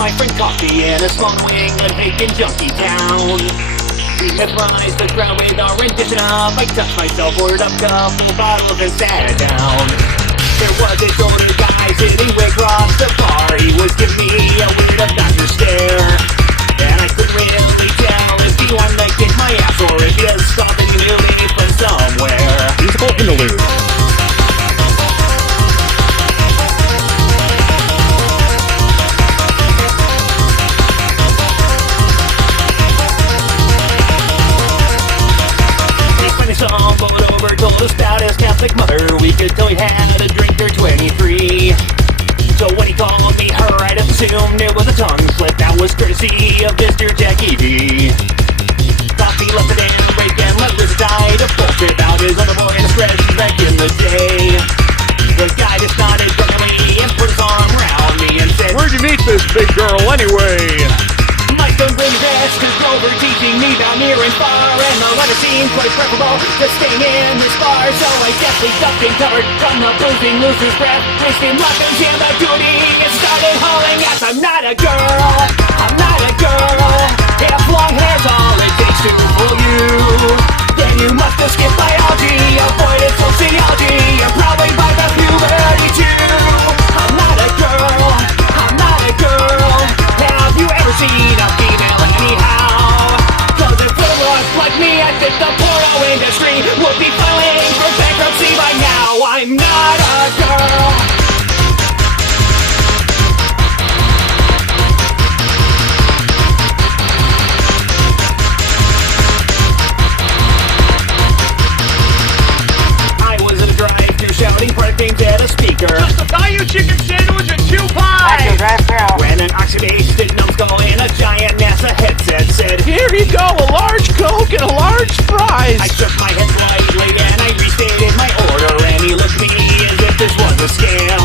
my friend coffee in a small New England bacon junkie town. We mesmerized the crowd with our rendition of I Touched Myself, poured up couple bottles and sat down. There was this older guy sitting way across the bar. He was giving me a weird obnoxious stare, and I couldn't really tell if he wanted to kick my ass or if he just thought that he knew me from somewhere. Musical interlude. Song pulled over, told us about his Catholic mother. We could tell he had a drink or 23. So when he called me her, I'd assumed it was a tongue slip. That was courtesy of Mr. Jackie D. Thought he left the dance break and let Liz die to bullshit about his unavoidable stress back in the day. The guy just nodded drunkenly and put his arm around me and said, "Where'd you meet this big girl anyway?" My stone's really fast, cause over teaching me about near and far, and the latter seemed quite preferable to staying in this bar. So I deftly ducked and covered from the boozing loser's breath, placed him locked until the duty and started hauling ass. I'm not a girl, I'm not a girl. If long hair's all it takes to fool you, then you must have skipped biology, avoided sociology, you're probably by the puberty too. I'm not a girl, I'm not a girl. Have you ever seen a female anyhow? Cause if it was like me, I think the porno industry would be filing for bankruptcy by now. I'm not a girl. I was at a drive-thru shouting product names at a speaker. Just a value chicken sandwich and 2 pies! When an oxidation numbskull in a giant NASA headset said, "Here you go, a large Coke and a large fries." I shook my head slightly and I restated my order, and he looked at me as if this was a scam.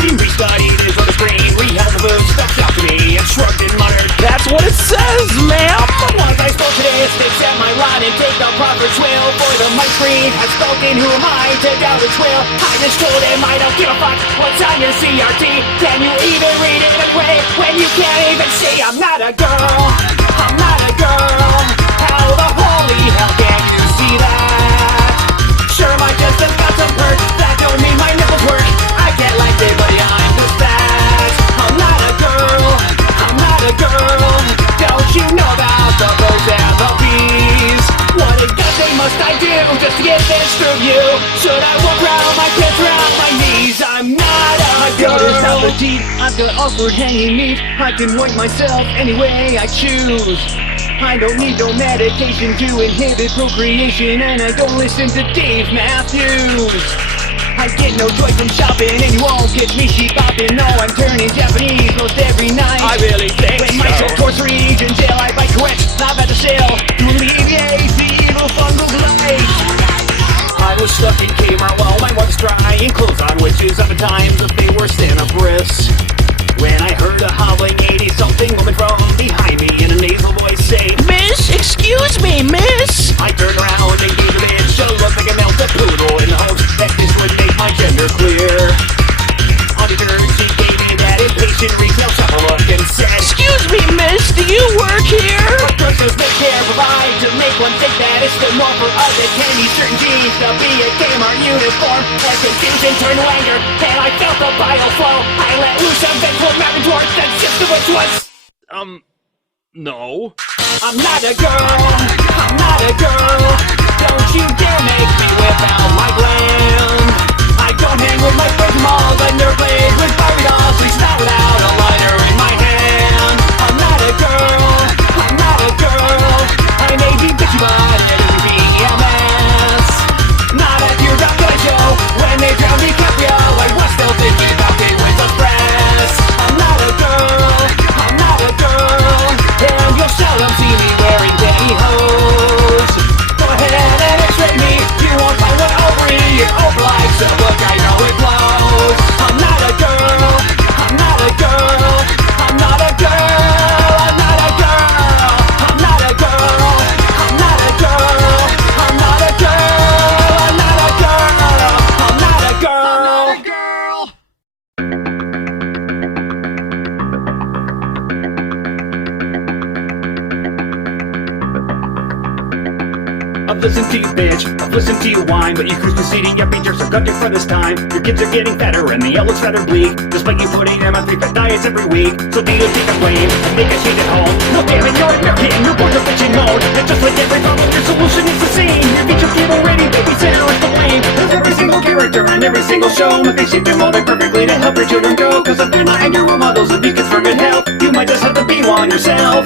He restudied his other screen, reheld the food, stuck out to me, and shrugged and muttered, "That's what it says, ma'am." Was I supposed to accept my lot and take the proper swill for the mic screen? I've spoken, who am I to doubt its will? I just told him I don't give a fuck what's on your CRT. Can you even read it away when you can't even see? I'm not a girl, I'm not a girl. How the holy hell can you see that? Sure, my distance got some perks, that don't mean my nipples work. I get like it, but yeah, I'm just fat. I'm not a girl, I'm not a girl. Don't you know about the birds and the bees? What exactly must I do just to get this through you? Should I walk around my pants around my knees? I'm not a girl. I've got awkward hanging meat. I can work myself any way I choose. I don't need no medication to inhibit procreation, and I don't listen to Dave Matthews. I get no joy from shopping, and you won't get me sheep bopping. No, I'm turning Japanese most every night. I really think when my soul torture in jail, I buy correct, not at the sale, to alleviate the evil fungal blight. I was stuck in Kmart while my wife was trying clothes on witches at the times if they were Sinibrous. When I heard a hobbling 80-something woman from behind me in a nasal voice say, "Miss, excuse me, miss." I turned around and gave the bitch a look like a melted poodle in the hopes that this would make my gender clear. On the turn, she gave me that impatient retail shopper look and said, "Excuse me, miss, do you work here?" What does Medicare provide to make one think that it's the norm for us? It can be certain genes to be a Kmart uniform. As confusion turned to anger, and I felt the bile flow. I let loose a vengeful mountain towards that sister which was... No. I'm not a girl, I'm not a girl. Don't you dare make me whip out my glam. I don't hang with my friends malls, I never played with Barbie dolls, at least not without a lighter in my hand. I'm not a girl, I'm not a girl. I may be bitchy but I never be EMS. Not a teardrop that I show when they drown DiCaprio. I was still thinking about it with the press. I'm not a girl, I'm not a girl. And you'll seldom see me wearing pantyhose. Go ahead and x-ray me, you won't find one ovary. Your ovary likes a book, I know it blows. I'm not a girl, I'm not a girl. I've listened to you bitch, I've listened to you whine, but you cruise conceited, yep, you jerks are got you for this time. Your kids are getting fatter and the outlook's rather bleak, despite you putting them on 3 fat diets every week. So do you take a blame and make a change at home? No damn it, you're American, you're born to bitch and moan. And just like every problem, your solution is the same. Your feature kid already, babysitter is to blame. There's every single character on every single show, but they seem to mold it perfectly to help your children grow. Cause if they're not in your role models of beacons for good health, you might just have to be one yourself.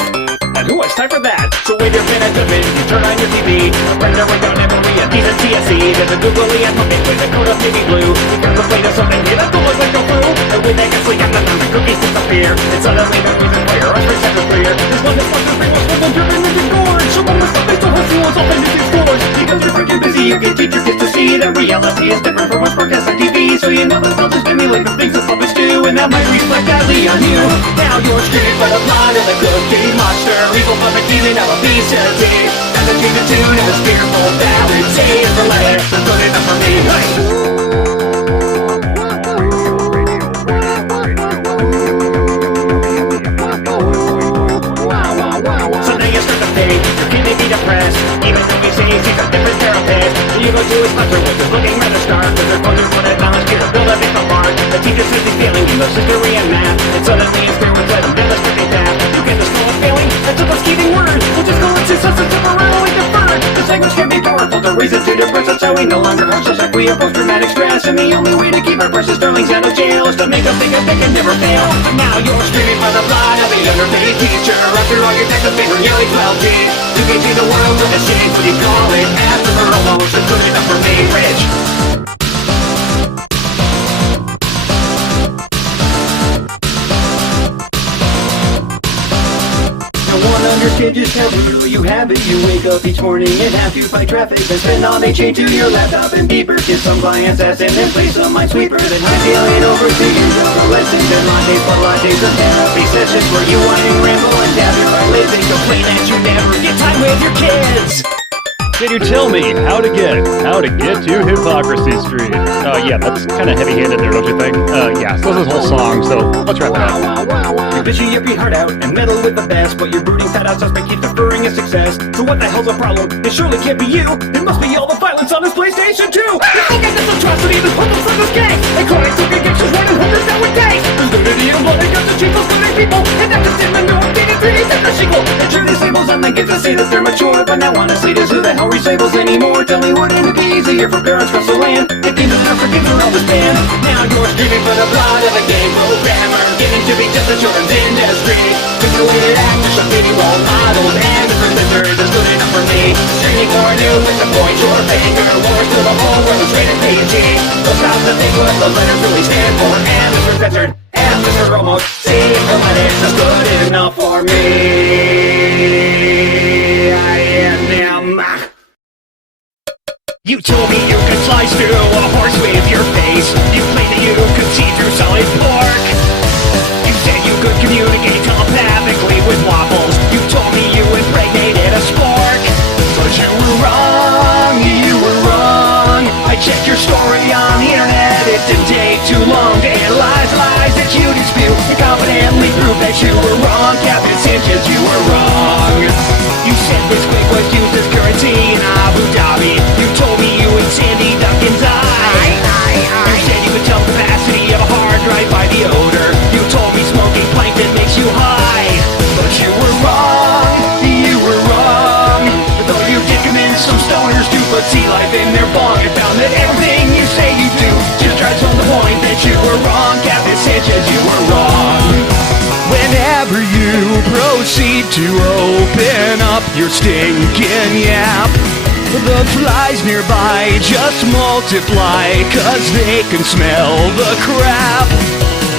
And who has time for that? So with your Phantom, you turn on your TV. A friend or down every a decent TSE. There's a googly and pumpkin with a coat of navy blue. You grab a plate of something, hit a look like a flu. And when they get sleek, I'm not the cookies disappear. It's suddenly the reason for your rush for center clear. This one is fucking free, was full driven and ignored. So one was something so hustle was open to these floors. Because you're freaking busy, you can teach your kids to see that reality is different from what's broadcast on TV. So you know that they'll just stimulate the things that puppets do, and that might reflect badly on you. Now you're screaming for the blood of the cookie monster. Evil puppet demon of obesity. And the demon tune and the fearful fallacy is the letter that's good enough for me. So now you start to think your kid may be depressed, even though you say he's a different therapist. You go to his lecture which is looking rather stark, cause they're going to put a knowledge here to build a big apart. The teacher says he's failing in those history and math, and suddenly his parents let him down the stripping path. You get this call of failing, that's a scathing word, which is called success and temporarily deferred. This language can be powerful to reason to depress, that's how we no longer are such like we have post-traumatic stress. And the only way to keep our precious darlings out of jail is to make them think that they can never fail. But now you're screaming for the blood of a underpaid teacher. After all your texts have been nearly 12 G's, you can see the world with a shade, what do you call it? After her almost is good enough for me, Rich. Understand just how brutally you have it. You wake up each morning and have to fight traffic, then spend all day chained to your laptop and beeper. Kiss some client's ass and then play some minesweeper. Then hightail it over to your yoga lessons and lattes, but lattes of therapy sessions where you whine and ramble and dab your eyelids and complain that you never get time with your kids. Can you tell me how to get to Hypocrisy Street? Yeah, that's kind of heavy-handed there, don't you think? Yeah, so this whole song, so let's wrap it up. You're bitchy your heart out and meddle with the best, but your brooding fat ass husband keeps deferring his success. So what the hell's the problem? It surely can't be you. It must be all the violence on his PlayStation 2. You're fucking this atrocity, this humble for this gang. And chronic cooking gangsters running hookers nowadays. There's nudity and blood and guns and cheapos killing people. And that just in the new updated 3D the sequel. And sure these labels on them get to say that they're mature, but now honestly, does who the hell reads labels anymore? Tell me, wouldn't it be easier for parents across the land if games and Africans are all disbanded? Now you're screaming for the blood of a game programmer, getting to be just a children's industry. Pixelated actors, some baby role models, and the presenters is good enough for me. Streaming for new with the point your finger, wars to the whole world is rated PG. So stop to think what those letters really stand for. And Mr. Censored, and Mr. Almost, see if the letters is good enough for me. I am. You told me you could slice through a horse with your face. You claimed that you could see through solid pork. You said you could communicate telepathically with waffles. You told me you impregnated a spork. But you were wrong, you were wrong. I checked your story on the internet. It didn't take too long to analyze lies that you dispute and confidently prove that you were wrong. Captain Sanchez, you were wrong. You said this quake was used as currency in Abu Dhabi. You told me you and Sandy Duncan's eye. You said you could tell the capacity of a hard drive by the odor. You told me smoking plankton makes you high. But you were wrong, you were wrong. Though you did convince some stoners to put sea life in their bong, and found that everything you say you do just drives home the point that you were wrong. Captain Sanchez, you were wrong. Whenever you proceed to open up your stinking yap, the flies nearby just multiply, cause they can smell the crap.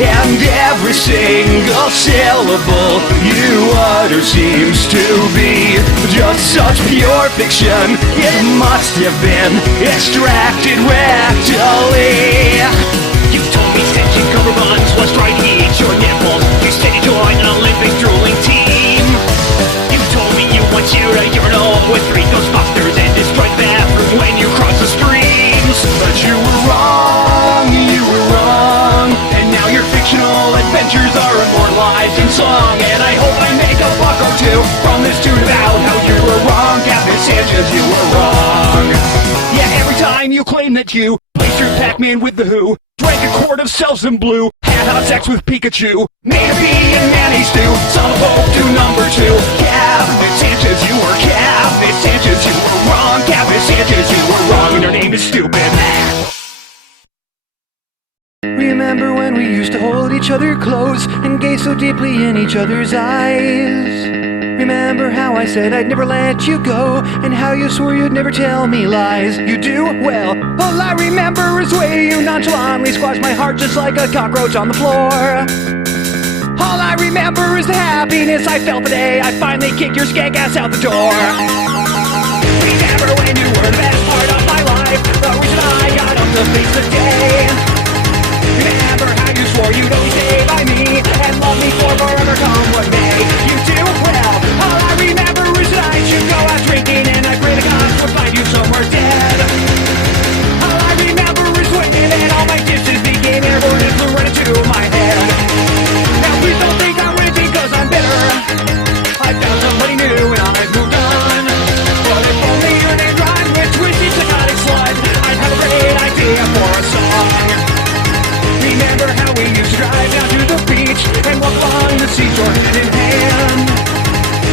And every single syllable you utter seems to be just such pure fiction. It must have been extracted rectally. You told me stitching cover buns was trying to eat your nipples. You said you joined an Olympic drooling team. You told me you once shared a urinal with 3 Ghostbusters and destroyed the bathroom when you crossed the streams. But you were wrong, you were wrong. And now your fictional adventures are immortalized in song. And I hope I make a buck or two from this tune about how you were wrong. Captain Sanchez, you were wrong. Q. Played through Pac-Man with the Who. Drank a quart of Selsun Blue. Had hot sex with Pikachu. Made a pea and mayonnaise stew. Son of Hope to number 2. Gavin Sanchez, you were Gavin Sanchez, you were wrong. Gavin Sanchez, you were wrong, and your name is stupid. Remember when we used to hold each other close and gaze so deeply in each other's eyes? Remember how I said I'd never let you go, and how you swore you'd never tell me lies? You do? Well, all I remember is the way you nonchalantly squashed my heart just like a cockroach on the floor. All I remember is the happiness I felt the day I finally kicked your skank ass out the door. Remember when you were the best part of my life, the reason I got up to face the day. Remember how you swore you'd always stay by me and love me for forever come what may. You do? Well, all I remember is that I should go out drinking and I pray to God would find you somewhere dead. All I remember is when and all my dishes became airborne and flew right into my head. Now please don't think I'm raging cause I'm bitter. I found somebody new and I've moved on. But if only your name rhymed with twisty psychotic slut, I'd have a great idea for a song. Remember how we used to drive down to the beach and walk along the seashore hand in hand?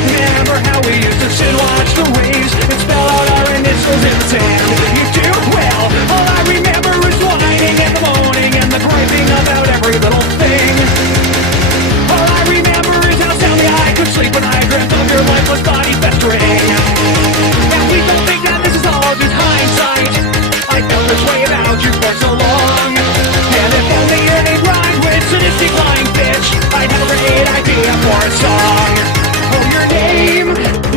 Remember how we used to sit and watch the waves and spell out our initials in the sand? You do? Well, all I remember is whining and the moaning and the griping about every little thing. All I remember is how soundly I could sleep when I dreamt of your lifeless body festering. Now please don't think that this is all just hindsight. I felt this way about you for so long. And if only your name rhymed with sadistic lying bitch, I'd have a great idea for a song. Oh, your name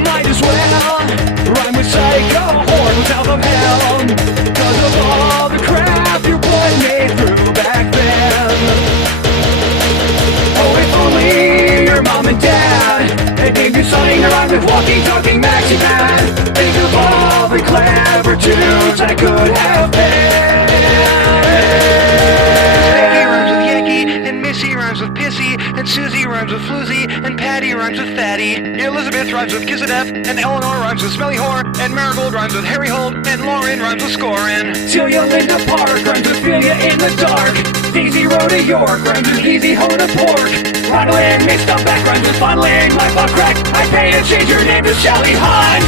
might as well rhyme with psycho or with out of hell, cause of all the crap your blood made through back then. Oh, if only your mom and dad had named you something to rhyme with walking, talking, maxi man. Think of all the clever tunes I could have been. Missy rhymes with pissy, and Susie rhymes with floozy, and Patty rhymes with fatty. Elizabeth rhymes with kiss a death, and Eleanor rhymes with smelly whore, and Marigold rhymes with Harry Holt, and Lauren rhymes with scoring. Celia Linda Park rhymes with Philia in the dark. Daisy Rhoda York rhymes with easy Hoda pork. Ronald mixed up back rhymes with fondling my butt crack. I pay to change your name to Shelly Hunt.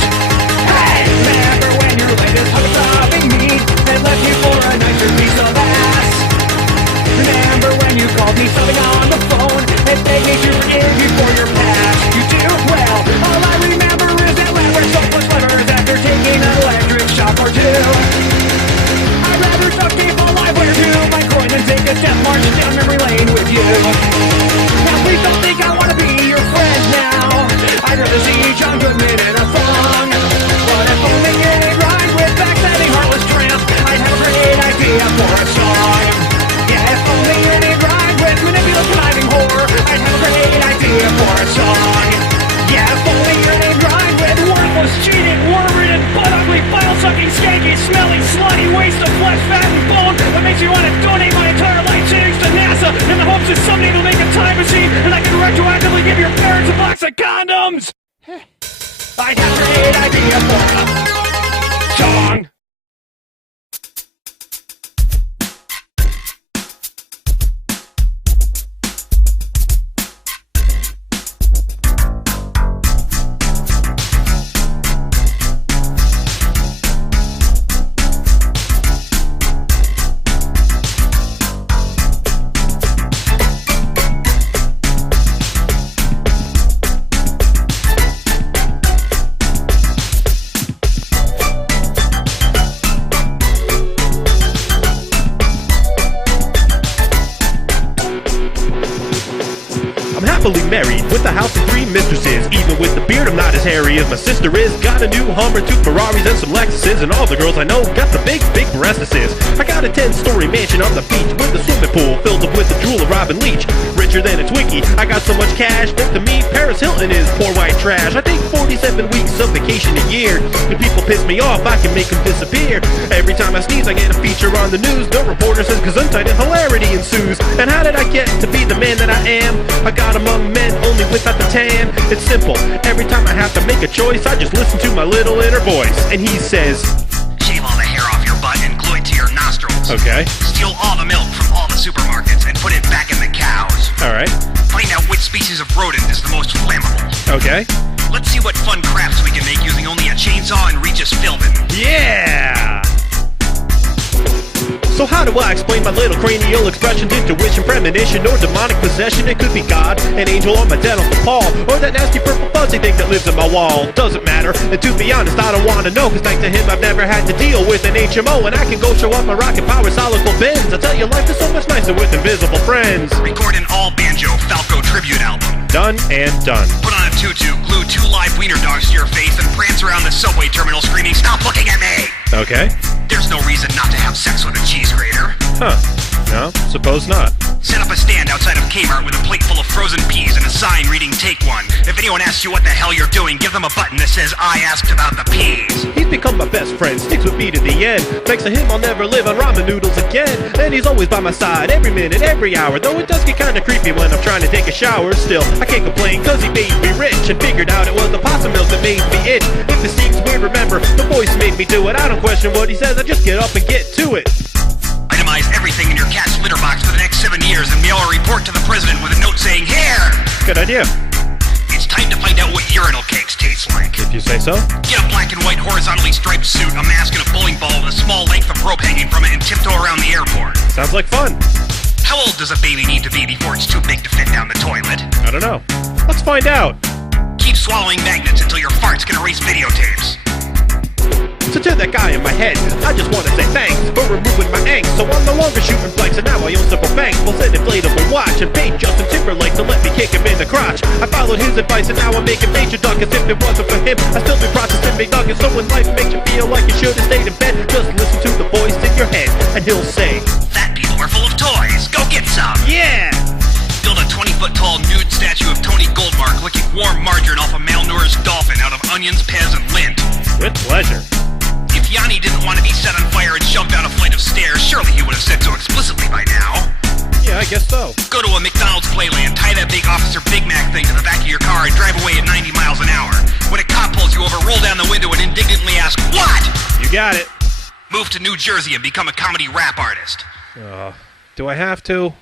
Hey, remember when your latest hug stopping me and left you for a nicer piece of ass? Remember when you called me something on the phone and begged me to forgive you for your past? You do? Well, all I remember is that we're so much levers after taking an electric shock or two. I'd rather tuck deep a live wire to my groin than take a death march down memory lane with you. Now please don't think I want to be your friend now. I'd rather see John Goodman in a thong. But if only it rhymed with backstabbing heartless tramp, I'd have a great idea for a song. If only your name rhymed with manipulative conniving whore, I'd have a great idea for a song. Yeah, if only your name rhymed with worthless, cheating, worm-ridden, butt-ugly, file-sucking, skanky, smelly, slutty waste of flesh, fat, and bone that makes me want to donate my entire life savings to NASA in the hopes that someday it'll make a time machine and I can retroactively give your parents a box of condoms. I'd have a great idea for a song. Married with a house and 3 mistresses. Even with the beard, I'm not as hairy as my sister is. Got a new Hummer, 2 Ferraris, and some Lexuses. And all the girls I know got the big breastises. I got a 10-story mansion on the beach with a swimming pool filled up with the drool of Robin Leach. Richer than a Twinkie, I got so much cash that to me, Paris Hilton is poor white trash. I take 47 weeks of vacation a year. If people piss me off, I can make them disappear. Every time I sneeze, I get a feature on the news. The reporter says gesundheit and hilarity ensues. And how did I get to be the man that I am? I got among men only without the tan. It's simple, every time I have to make a choice, I just listen to my little inner voice. And he says, shave all the hair off your butt and glue it to your nostrils. cows. Okay. Steal all the milk from all the supermarkets and put it back in the cows. All right. Find out which species of rodent is the most flammable. Okay. Let's see what fun crafts we can make using only a chainsaw and Regis Philbin. Yeah! So how do I explain my little cranial expressions, intuition, premonition, or demonic possession? It could be God, an angel on my dental paw, or that nasty purple fuzzy thing that lives in my wall. Doesn't matter, and to be honest, I don't want to know, cause thanks to him I've never had to deal with an HMO, and I can go show off my rocket power solical bins. I tell you, life is so much nicer with invisible friends. Record an all-banjo Falco tribute album. Done and done. Put on a tutu, glue 2 live wiener dogs to your face, and prance around the subway terminal screaming, "Stop looking at me!" Okay. There's no reason not to have sex with a cheese grater. Huh. No, suppose not. Set up a stand outside of Kmart with a plate full of frozen peas and a sign reading "Take one." If anyone asks you what the hell you're doing, give them a button that says "I asked about the peas." He's become my best friend, sticks with me to the end. Thanks to him, I'll never live on ramen noodles again. And he's always by my side, every minute, every hour. Though it does get kinda creepy when I'm trying to take a shower. Still, I can't complain, cause he made me rich and figured out it was the possum milk that made me itch. If it seems weird, remember, the voice made me do it. I don't question what he says, I just get up and get to it. Itemize everything in your cat's litter box for the next 7 years and mail a report to the president with a note saying, "Here!" Good idea. It's time to find out what urinal cakes taste like. If you say so. Get a black and white horizontally striped suit, a mask, and a bowling ball with a small length of rope hanging from it and tiptoe around the airport. Sounds like fun. How old does a baby need to be before it's too big to fit down the toilet? I don't know. Let's find out. Keep swallowing magnets until your farts can erase videotapes. So to that guy in my head, I just want to say thanks for removing my angst. So I'm no longer shooting blanks, and now I own several banks. We'll send inflatable watch and paid Justin Timberlake to let me kick him in the crotch. I followed his advice and now I'm making major duckets. If it wasn't for him, I'd still be processing big nuggets. So when life makes you feel like you should have stayed in bed, just listen to the voice in your head, and he'll say, "Fat people are full of toys. Go get some." yeah! Build a 20-foot-tall nude statue of Tony Goldmark licking warm margarine off a malnourished dolphin out of onions, pez, and lint. With pleasure. If Yanni didn't want to be set on fire and shoved down a flight of stairs, surely he would have said so explicitly by now. Yeah, I guess so. Go to a McDonald's playland, tie that big Officer Big Mac thing to the back of your car and drive away at 90 miles an hour. When a cop pulls you over, roll down the window and indignantly ask, "What?" You got it. Move to New Jersey and become a comedy rap artist. Do I have to?